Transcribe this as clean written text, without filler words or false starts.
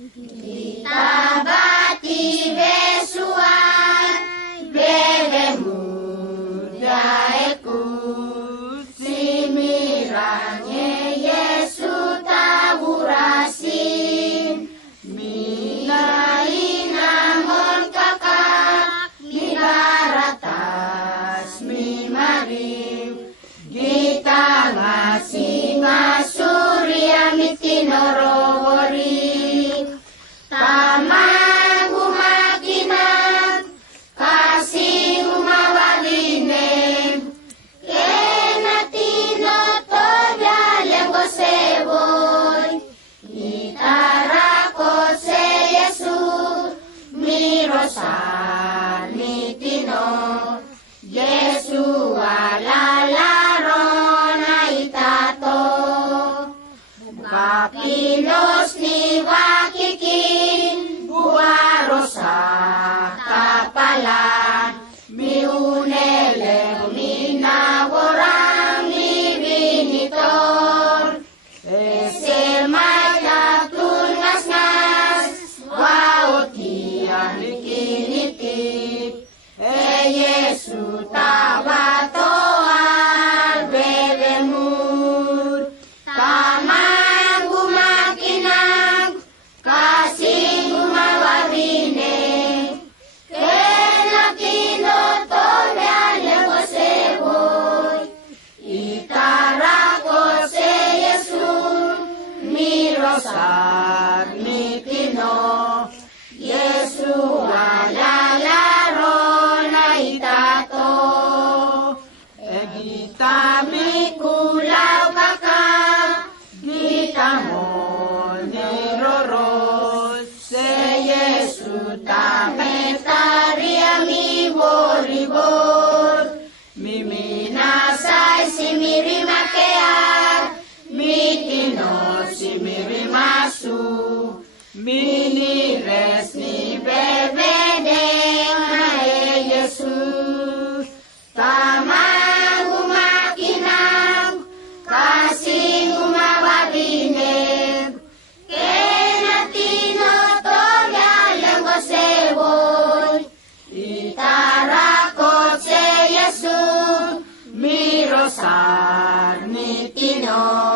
Itabati besuan bebemu daeku simiranye Yesu taburasin minai namon kakak libaratas mimariw gita ngasih ngasurya mitinorowori tamang umakinag kasing umawalineg kenatino tobyaleng goseboy itarako se Yesu mirosan mitino Yesu alalaro na itato kapinos ni wakikin buwarosa kapalan miunele minaworang ibinitor esemay katun ngas waot iyan ikinitip Yesu tawato albebemur tamang gumakinag kasing umawarineg kenakinoto byaleng goseboy itarako se Yesu mirosar mitino Yesu alalaro na itato gita mi kulaw kaka gita mo niroros se Yesu tametari mi boribor miminasay si mirimakea mitino si mirimasu minires ni bebedeng mae Yesus tamang umakinag kasing umawarineg kenatino tobyaleng goseboy itarakot se Yesu mirosan mitino